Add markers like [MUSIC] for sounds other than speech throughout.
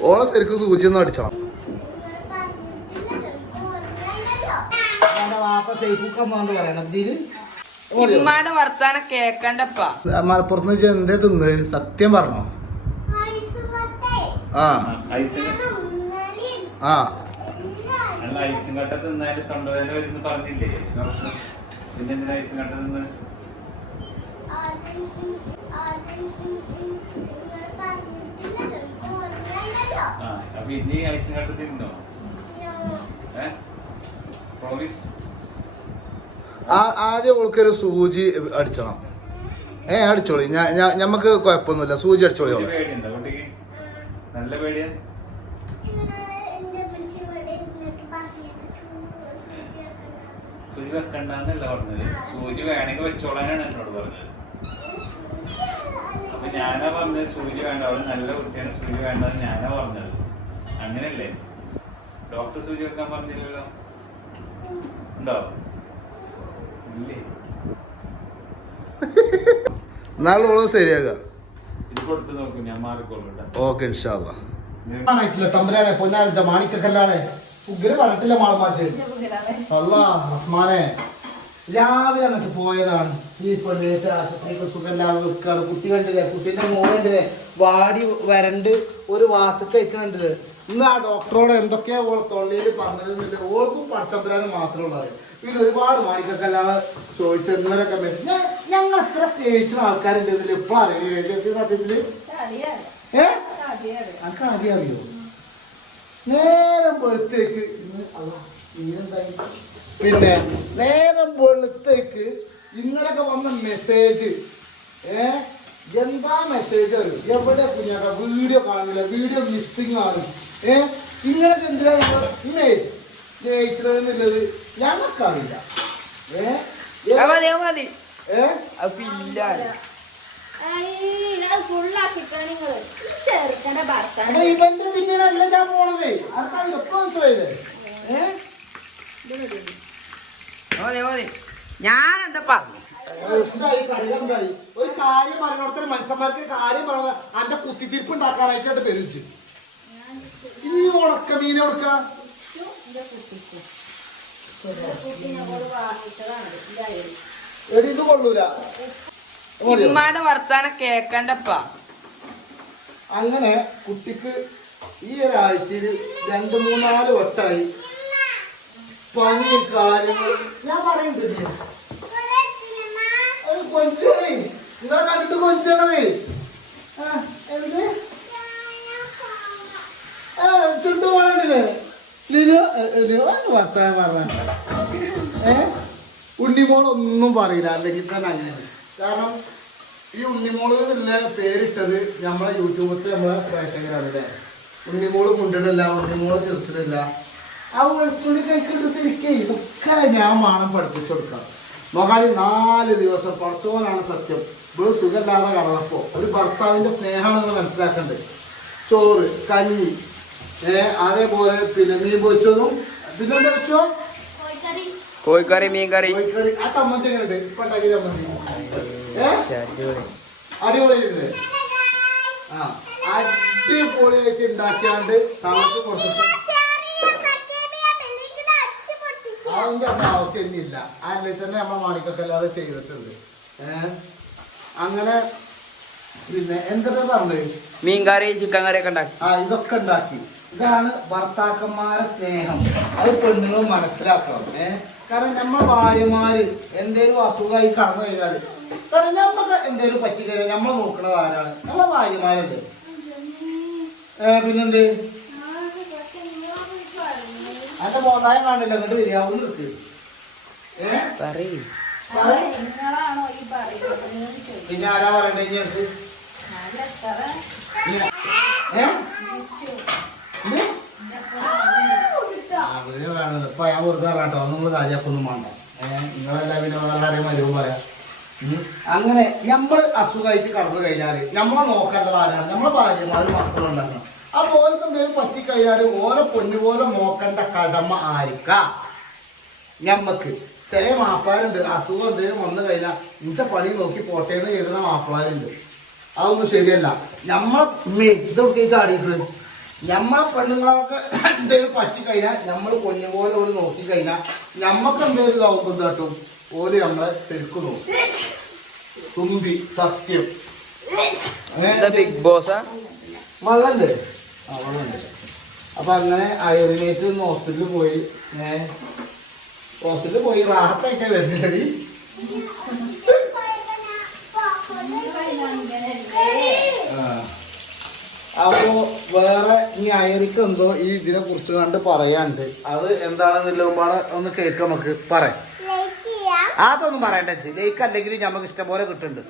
ഓളെ ശരിക്കും സൂചി ഒന്നും അടിച്ചണം ഇമ്മാടെ വർത്താനം കേക്കണ്ടപ്പാ മലപ്പുറത്ത് വെച്ച് എന്തേ തിന്ന് സത്യം പറഞ്ഞോ ആ ആ അല്ല ഐസും കട്ട തിന്നാൽ തൊണ്ടവേദന വരുന്ന പറഞ്ഞില്ലേ? പിന്നെ എന്തിനാ ഐസും കട്ട തിന്ന് ആ അപ്പൊ ഇനി ഐസ് കട്ട തിന്നോ ഏ? പ്രോമിസ് ആ- ആദ്യം ഓൾക്കൊരു സൂചി അടിച്ചണം ഏ അടിച്ചോളി. ഞമ്മക്ക് കുഴപ്പമൊന്നുമില്ല. സൂചി അടിച്ചോളി ഓളെ നല്ല പേടിയാ? സൂചി വെക്കണ്ടെന്നല്ല പറഞ്ഞത്. സൂചി വേണമെങ്കിൽ വെച്ചോളാനാണ് എന്നോട് പറഞ്ഞത്. അപ്പൊ ഞാനാ പറഞ്ഞത് സൂചി വേണ്ട അവൾ നല്ല കുട്ടിയാണ് സൂചി വേണ്ടെന്ന് ഞാനാ പറഞ്ഞത്. അങ്ങനെയല്ലേ? ഡോക്ടർ സൂചി വെക്കാൻ പറഞ്ഞില്ലല്ലോ. ഉണ്ടോ? ഇല്ലേ? നാളെ ഓൾ ശരിയാക്കുക ഇത് കൊടുത്തു നോക്കും ഞാൻ ഓക്കെ ഇൻഷാല്ല തമ്പുരാനെ പൊന്നാരച്ച മാണിക്കല്ലാണെ ഉഗ്ര പറഞ്ഞിട്ടില്ല മാളമാച്ച് അല്ല? റഹ്മാനെ. രാവിലെ അങ്ങോട്ട് പോയതാണ്. ഈ പെണ്ണേറ്റ് ആശുപത്രിക്ക് സുഖമില്ലാതെ നിൽക്കാണ് കുട്ടി കണ്ടില്ലേ? കുട്ടീന്റെ മോൻ കണ്ടില്ലേ? വാടി വരണ്ട് ഒരു വാക്ക് കഴിക്കണുണ്ട് ഇന്ന് ആ ഡോക്ടറോട് എന്തൊക്കെയാ ഓൾ തൊള്ളിയിൽ പറഞ്ഞതെന്നില്ല ഓൾക്കും പച്ചമ്പരാനും മാത്രമേ ഉള്ളത് പിന്നെ ഒരുപാട് മാണിക്കല്ലാതെ ചോദിച്ച ഇന്നലൊക്കെ ഞാൻ- ഞങ്ങൾ എത്ര സ്നേഹിച്ച ആൾക്കാരുണ്ട് ഇതിൽ എപ്പോഴും അറിയില്ല സത്യത്തിൽ. ഏഹ് അനക്ക് നേരം പൊഴുത്തേക്ക് ഇന്ന് അള്ളാ, നീരെന്തായി? പിന്നെ നേരം വെളുത്തേക്ക് ഇന്നലൊക്കെ വന്ന മെസ്സേജ് ഏ? എന്താ മെസ്സേജ് എവിടെ കുഞ്ഞാക്ക? വീഡിയോ കാണില്ല വീഡിയോ മിസ്സിങ് ആണ്. ഏ? ഇങ്ങനൊക്കെ എന്തിനാ നിങ്ങൾ ഇന്നേ ജയിച്ചതെന്നുള്ളത് ഞങ്ങൾക്കറിയില്ല. ഇവന്റെ തിന്നണല്ല ഞാൻ പോണത്. ആർക്കറിയോ? എപ്പോ മനസ്സിലായില്ലേ? ഏ? ഞാൻ എന്താ പറഞ്ഞു ഒരു കാര്യം മനുഷ്യന്മാർക്ക് കാര്യം പറഞ്ഞത്. അന്റെ കുത്തിത്തിരിപ്പ് ഇനി ഉണക്ക കൊടുക്ക ഇതായിരുന്നു എടി ഇത് കൊള്ളൂല. മതിയോ? വർത്താനം കേക്കണ്ടപ്പാ. അങ്ങനെ കുട്ടിക്ക് ഈ ഒരാഴ്ചയിൽ രണ്ട് മൂന്നാൽ വട്ടായി പനി കാര്യങ്ങൾ ഞാൻ പറയുന്നുണ്ട് അത് കൊഞ്ചണേ നിങ്ങളെ കണ്ടിട്ട് കൊഞ്ചണതേ എന്ത്? ചുണ്ടു പോകണ്ടില്ലേ ലിനു വർത്താനം പറഞ്ഞ. ഏ? ഉണ്ണിമോളൊന്നും പറയില്ല. അല്ലെങ്കിൽ തന്നെ അങ്ങനെ കാരണം ഈ ഉണ്ണിമോൾ എന്നുള്ള പേരിട്ടത് നമ്മളെ യൂട്യൂബിൽ നമ്മളെ പ്രേക്ഷകരാണ് അല്ലേ ഉണ്ണിമോൾ മുണ്ടിടില്ല ഉണ്ണിമോൾ ചിരിച്ചിട്ടില്ല ആ വെളുത്തുള്ളി കഴിക്കേണ്ട ശരിക്കും ഇതൊക്കെ ഞാൻ മാണം പഠിപ്പിച്ചു കൊടുക്കാം മകാളി നാല് ദിവസം പഠിച്ചോനാണ് സത്യം. ഇവിടെ സുഖമില്ലാതെ കടന്നപ്പോ ഒരു ഭർത്താവിന്റെ സ്നേഹമാണെന്ന് മനസ്സിലാക്കണ്ടേ ചോറ് കഞ്ഞി ഏ അതേപോലെ പിന്നെ മീൻ പൊരിച്ചതും പിന്നെന്താ വെച്ചോ കോഴിക്കറി. മീൻകറി. കോഴിക്കറി. ആ ചമ്മന്തി എങ്ങനെയുണ്ട്? ഇപ്പൊ ഉണ്ടാക്കിയ ചമ്മന്തി. ഏ? അടിപൊളിയായില്ലേ ആ അടിപൊളിയായിട്ട് ഉണ്ടാക്കിയാണ്ട് തണുപ്പ് കൊടുത്തിട്ട് അതിന്റെ അമ്മ ആവശ്യമൊന്നുമില്ല അതിൽ തന്നെ അമ്മ മാണിക്കല്ലാതെ ചെയ്തിട്ടുണ്ട്. അങ്ങനെ പിന്നെ എന്തൊക്കെ പറഞ്ഞത് മീൻകറി ചിക്കൻ കറി ഒക്കെ ഉണ്ടാക്കി. ആ ഇതൊക്കെ ഉണ്ടാക്കി. ഇതാണ് ഭർത്താക്കന്മാരെ സ്നേഹം. അത് പെണ്ണുങ്ങൾ മനസ്സിലാക്കണം. ഏഹ് കാരണം നമ്മൾ ഭാര്യമാര് എന്തേലും അസുഖമായി കടന്നു കഴിഞ്ഞാൽ കാരണം നമ്മക്ക് എന്തേലും പറ്റി കഴിഞ്ഞാൽ നമ്മൾ നോക്കണത് ആരാണ്? നമ്മളെ ഭാര്യമാരല്ലേ? പിന്നെന്ത്? അതിന്റെ മോതായം കാണില്ല അങ്ങോട്ട് വരിക ഒന്ന് നിർത്തി പിന്നെ ആരാ പറയണ്ടേ ഇനി വേണത്. ഇപ്പൊ ഞാൻ വെറുതെ പറയാട്ടോ നിങ്ങൾ കാര്യാക്കൊന്നും വേണ്ട. ഏഹ് നിങ്ങളെല്ലാം പിന്നെ വേറെ ആരെയും മരുവും പറയാം. അങ്ങനെ നമ്മൾ അസുഖമായിട്ട് കടന്നു കഴിഞ്ഞാൽ നമ്മളെ നോക്കേണ്ടത് ആരാണ്? നമ്മളെ ഭാര്യമാര് മക്കളുണ്ടാക്കണം അപ്പൊ ഓർക്ക് എന്തെങ്കിലും പറ്റിക്കഴിഞ്ഞാൽ ഓരോ പൊന്നു പോലെ നോക്കേണ്ട കടമ ആയിരിക്ക ഞമ്മക്ക്. ചില മാപ്പിളാരുണ്ട്. അസുഖം എന്തെങ്കിലും വന്നു കഴിഞ്ഞാൽ ഇഞ്ച പണി നോക്കി പോട്ടേന്ന് എഴുതുന്ന മാപ്പിളാരുണ്ട്. അതൊന്നും ശരിയല്ല. നമ്മളെ ഉമ്മേ ഇതൊക്കെ ചാടിയിട്ടുണ്ട് നമ്മളെ പെണ്ണുങ്ങളൊക്കെ എന്തെങ്കിലും പറ്റി കഴിഞ്ഞാൽ നമ്മൾ പൊന്നുപോലെ ഒരു നോക്കി കഴിഞ്ഞാൽ നമ്മക്ക് എന്തെങ്കിലും നോക്കും കേട്ടും ഓര് നമ്മളെ ശരിക്കും നോക്കും. തുമ്പി സത്യം. ബിഗ് ബോസാ? വള്ളണ്ട് ആ വള്ളണ്ട് അപ്പൊ അങ്ങനെ അയറിനേറ്റ് ഹോസ്പിറ്റലിൽ പോയി. ഏ ഹോസ്പിറ്റലിൽ പോയി. റാഹത്തൊക്കെ വരുന്നില്ലടി. അപ്പോ വേറെ ഈ അയറിക്ക് എന്തോ ഈ ഇതിനെ കുറിച്ച് കണ്ട് പറയാണ്ട് അത് എന്താണെന്നില്ല ഒന്ന് കേൾക്കാം നമുക്ക്. പറയാം അതൊന്നും പറയണ്ട ലേക്ക് അല്ലെങ്കിൽ നമുക്ക് ഇഷ്ടം പോലെ കിട്ടുന്നുണ്ട്.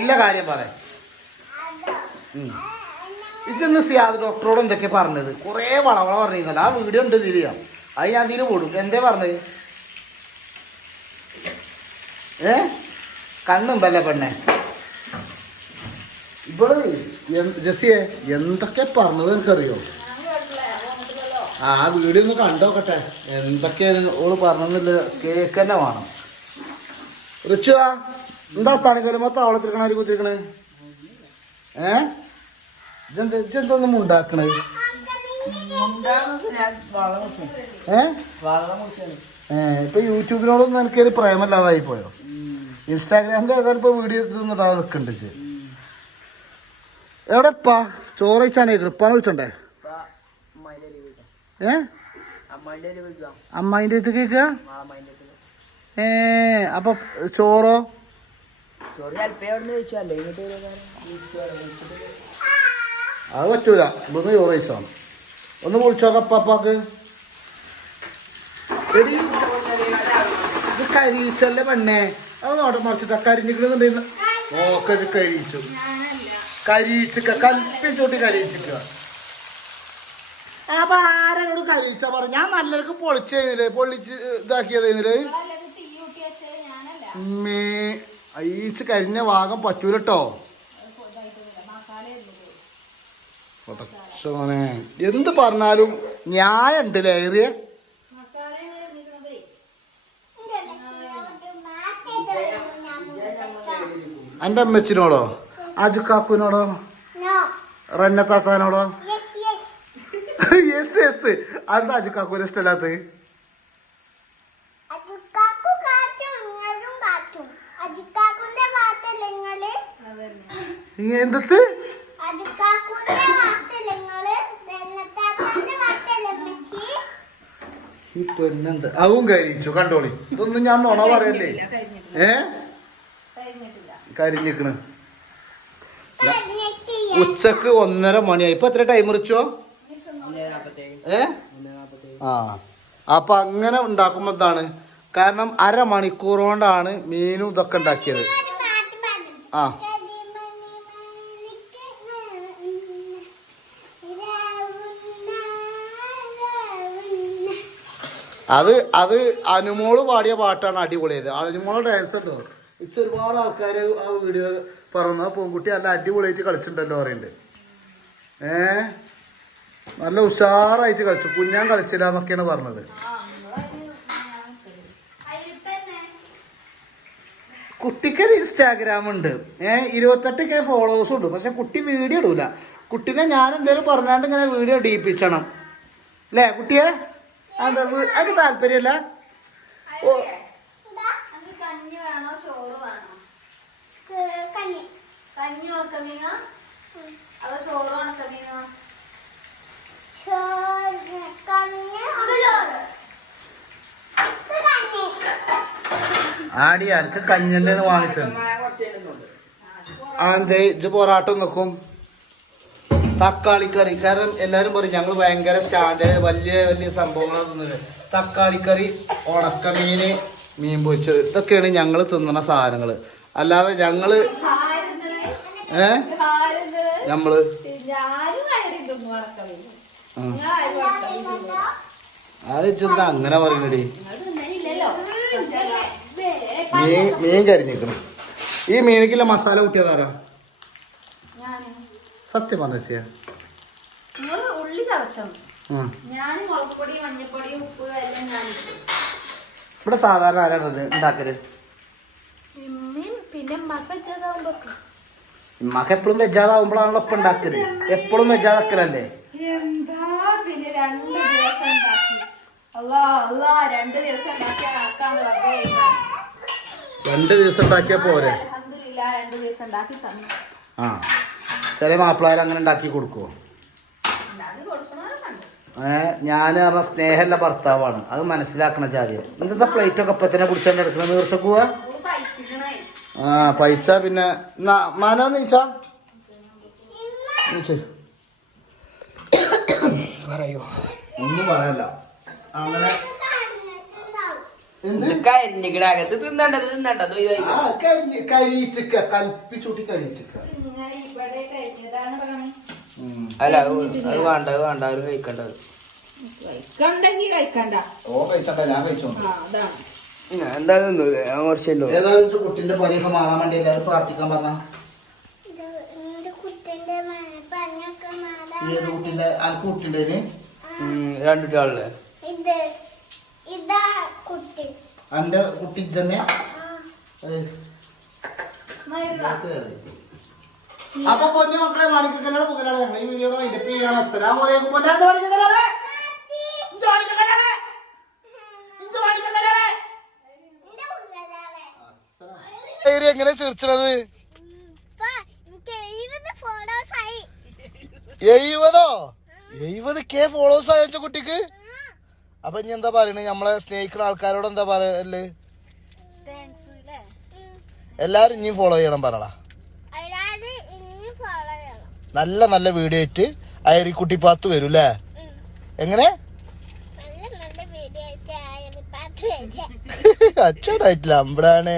ഇല്ല കാര്യം പറയാം ഉം. ഇച്ചെന്ന് സിയാദ് ഡോക്ടറോട് എന്തൊക്കെ പറഞ്ഞത്? കുറേ വളവള പറഞ്ഞിരുന്നല്ലോ. ആ വീഡിയോ ഉണ്ട് ഇതിലെയാ അത് ഞാൻ ഇതിന് പോടും. എന്തേ പറഞ്ഞത്? ഏ? കണ്ണുമ്പല്ലേ പെണ്ണെ? ഇവൾ ജസിയെ എന്തൊക്കെ പറഞ്ഞത് എനിക്കറിയോ? ആ വീഡിയോ ഒന്ന് കണ്ടോക്കട്ടെ. എന്തൊക്കെയാണ് ഓൾ പറഞ്ഞെന്നില്ല കേക്ക് തന്നെ വേണം റിച്ചുവാ എന്താ തണിക്കലുമ്പോ താവളത്തിരിക്കണ ഒരു കുത്തിരിക്കണേ? ഏ? ഇജെന്താ ഇജെന്തൊന്നും ഉണ്ടാക്കണേ ഏ? ഏ ഇപ്പൊ യൂട്യൂബിനോടൊന്നും എനിക്കൊരു പ്രേമല്ലാതായി പോയോ? ഇൻസ്റ്റാഗ്രാമിൽ ഏതായാലും ഇപ്പൊ വീഡിയോ ഇതൊന്നും ഇടാതെ ചെ എവിടെപ്പാ? ചോറ് വെച്ചാനേ ഇപ്പാന്ന് വിളിച്ചോണ്ടേ? ഏ? അമ്മായിന്റെ അടുത്ത് കേക്ക? ഏ അപ്പൊ ചോറോ? അത് പറ്റൂല. ഇവിടുന്ന് ചോറ് കഴിച്ചാണ് ഒന്ന് വിളിച്ചോക്കപ്പാക്ക് എടി ഇത് കരീച്ചല്ലേ പെണ്ണേ? അത് നോട്ടം മറിച്ചിട്ട് കരിഞ്ഞിക്കണെന്നുണ്ടെങ്കിൽ നോക്കത് കരിയിച്ചു. കൽപ്പിൽ ചോട്ടി കരീച്ചിക്ക അപ്പൊ ആരോട് കരീച്ച പറ ഞാൻ നല്ലവർക്ക് പൊളിച്ച് കഴിഞ്ഞില്ലേ പൊളിച്ച് ഇതാക്കിയത് കഴിഞ്ഞില്ലേ മേ അയച്ച് കരിഞ്ഞ ഭാഗം പറ്റൂലട്ടോ. എന്ത് പറഞ്ഞാലും ന്യായം ഉണ്ട് ലേറിയ എന്റെ അമ്മച്ചിനോടോ? അജുക്കാക്കുവിനോടോ റന്നത്താത്താനോടോ യെസ് യെസ് അതെന്താ ഇഷ്ടമല്ലാത്ത അജുക്കാക്കുന്റെ വാർത്തല്ലേ നിങ്ങൾ എന്തത്ത് അവൻ കരിച്ചു കണ്ടോളി. ഇതൊന്നും ഞാൻ നുണ പറയല്ലേ? ഏ? കരിഞ്ഞിക്കണ്. ഉച്ചയ്ക്ക് ഒന്നര മണിയായി. ഇപ്പൊ എത്ര ടൈം റിച്ചോ ഏ? ആ. അപ്പൊ അങ്ങനെ ഉണ്ടാക്കുമ്പോ എന്താണ്? കാരണം അരമണിക്കൂർ കൊണ്ടാണ് മീനും ഇതൊക്കെ ഉണ്ടാക്കിയത്. ആ. അത് അത് അനുമോൾ പാടിയ പാട്ടാണ് അടിപൊളിയത്. അനുമോൾ ഡാൻസ് ഉണ്ടോ? ഇച്ച് ഒരുപാട് ആൾക്കാർ ആ വീഡിയോ പറഞ്ഞ പൂങ്കുട്ടി നല്ല അടിപൊളിയായിട്ട് കളിച്ചിട്ടുണ്ടല്ലോ പറയുന്നുണ്ട് ഏ? നല്ല ഉഷാറായിട്ട് കളിച്ചു. കുഞ്ഞാൻ കളിച്ചില്ല എന്നൊക്കെയാണ് പറഞ്ഞത്. കുട്ടിക്ക് ഇൻസ്റ്റാഗ്രാം ഉണ്ട്. ഏ ഇരുപത്തെട്ട് കെ ഫോളോവേഴ്സും ഉണ്ട്. പക്ഷെ കുട്ടി വീഡിയോ ഇടൂല. കുട്ടീനെ ഞാൻ എന്തേലും പറഞ്ഞാണ്ട് ഇങ്ങനെ വീഡിയോ ഇടിയിപ്പിച്ചണം അല്ലേ കുട്ടിയെ? അത് വീ- അത് താല്പര്യമല്ല. ഓ. കഞ്ഞി വേണോ ചോറ് വേണോ? ക- കഞ്ഞി. കഞ്ഞി ഉണക്കമീനോ? അതോ ചോറ് ഉണക്കമീനോ? ചോറ്. കഞ്ഞി. ആടി എനിക്ക് കഞ്ഞിന്റെ വാങ്ങിച്ചു ആ എന്തേ ഇജ് പോരാട്ടം നിൽക്കും തക്കാളിക്കറി. കാരണം എല്ലാവരും പറയും ഞങ്ങൾ ഭയങ്കര സ്റ്റാൻഡേർഡ് വലിയ വലിയ സംഭവങ്ങളാണ് തിന്നത്. തക്കാളിക്കറി ഉണക്കമീൻ മീൻ പൊരിച്ചത്. ഇതൊക്കെയാണ് ഞങ്ങൾ തിന്നണ സാധനങ്ങൾ അല്ലാതെ ഞങ്ങൾ ഏ? നമ്മൾ. അത് ഇജ്ജെന്താ അങ്ങനെ പറയണടി? മീൻ മീൻ കരിഞ്ഞിക്കണം ഈ മീനക്കില്ല മസാല കൂട്ടിയതാരാ? സത്യം പറഞ്ഞ ഉള്ളി തളച്ചോ ഞാൻ മുളക് മഞ്ഞപ്പൊടി ഉപ്പ് എല്ലാം ഞാൻ ഇട്ടു. ഇവിടെ സാധാരണ ആരാണ് ഉണ്ടാക്കൽ? ഉമ്മയും പിന്നെ മക്ക വെച്ചതാവുമ്പോ ഉമ്മക്ക് എപ്പോഴും വെജാതാവുമ്പോഴാണല്ലോ ഒപ്പം ഉണ്ടാക്കൽ. എപ്പോഴും വെജാതാക്കലല്ലേ? രണ്ട് ദിവസം ഉണ്ടാക്കിയാ പോരെ? ആ. ചില മാപ്പിളാർ അങ്ങനെ ഉണ്ടാക്കി കൊടുക്കണവരൊക്കെ ഏഹ് ഞാൻ പറഞ്ഞ സ്നേഹമുള്ള ഭർത്താവാണ്. അത് മനസ്സിലാക്കണ ചാദ്യം ഇന്നത്തെ പ്ലേറ്റ് ഒക്കെ ഇപ്പൊ തന്നെ പിടിച്ചാൽ എടുക്കണം നീർച്ചക്കുവാ ആ പൈസ പിന്നെ മാനോ നീച്ചാ. പറയോ. ഒന്നും പറയല്ല. അങ്ങനെ കരിഞ്ഞിക്കണകത്ത് തിന്നണ്ടത് തിന്നണ്ടത് കരിയിച്ചിക്ക കൽപ്പിച്ചൂട്ടി കരിയിച്ചിക്ക. അല്ല അത് അത് വേണ്ട അത് വേണ്ട അവർ കഴിക്കണ്ടത് കഴിക്കണ്ടെങ്കി ഓ കഴിച്ചണ്ട ഞാൻ എന്തായാലും കുറച്ചല്ലോ ഏതായാലും കുട്ടിന്റെ മാറാൻ വേണ്ടി എല്ലാവരും പ്രാർത്ഥിക്കാൻ പറഞ്ഞ. ഏത് കുട്ടിന്റെ ആർക്ക് കുട്ടിണ്ടേന് രണ്ടു കുട്ടികളല്ലേ ഇത് ഇതാ കുട്ടി അന്റെ കുട്ടി തന്നെ അപ്പൊ പൊന്നു മക്കളെ മാണിക്കല്ലാണ് പുകലാണ് ഞങ്ങൾ ഈ വീഡിയോ വൈൻഡപ്പ് ചെയ്യണം. അസ്സലാമു അലൈക്കും പൊന്നാത്ത മാണിക്കല്ലാണ് എങ്ങനെ ചിരിച്ചത്? എഴുപത് ഫോളോസ് ആയി. എഴുപതോ? എഴുപത് കെ ഫോളോവേഴ്സ് ആയ കുട്ടിക്ക്? അപ്പൊ ഇനി എന്താ പറയണേ? നമ്മളെ സ്നേഹിക്കുന്ന ആൾക്കാരോട് എന്താ പറയൽ? എല്ലാരും ഇനിയും ഫോളോ ചെയ്യണം ചെയ്യണം. നല്ല നല്ല വീഡിയോ ആയിട്ട് അയരിക്കുട്ടി പാത്ത് വരും അല്ലേ എങ്ങനെ? [LAUGHS] അച്ഛനായിട്ടില്ല അമ്പടാണ്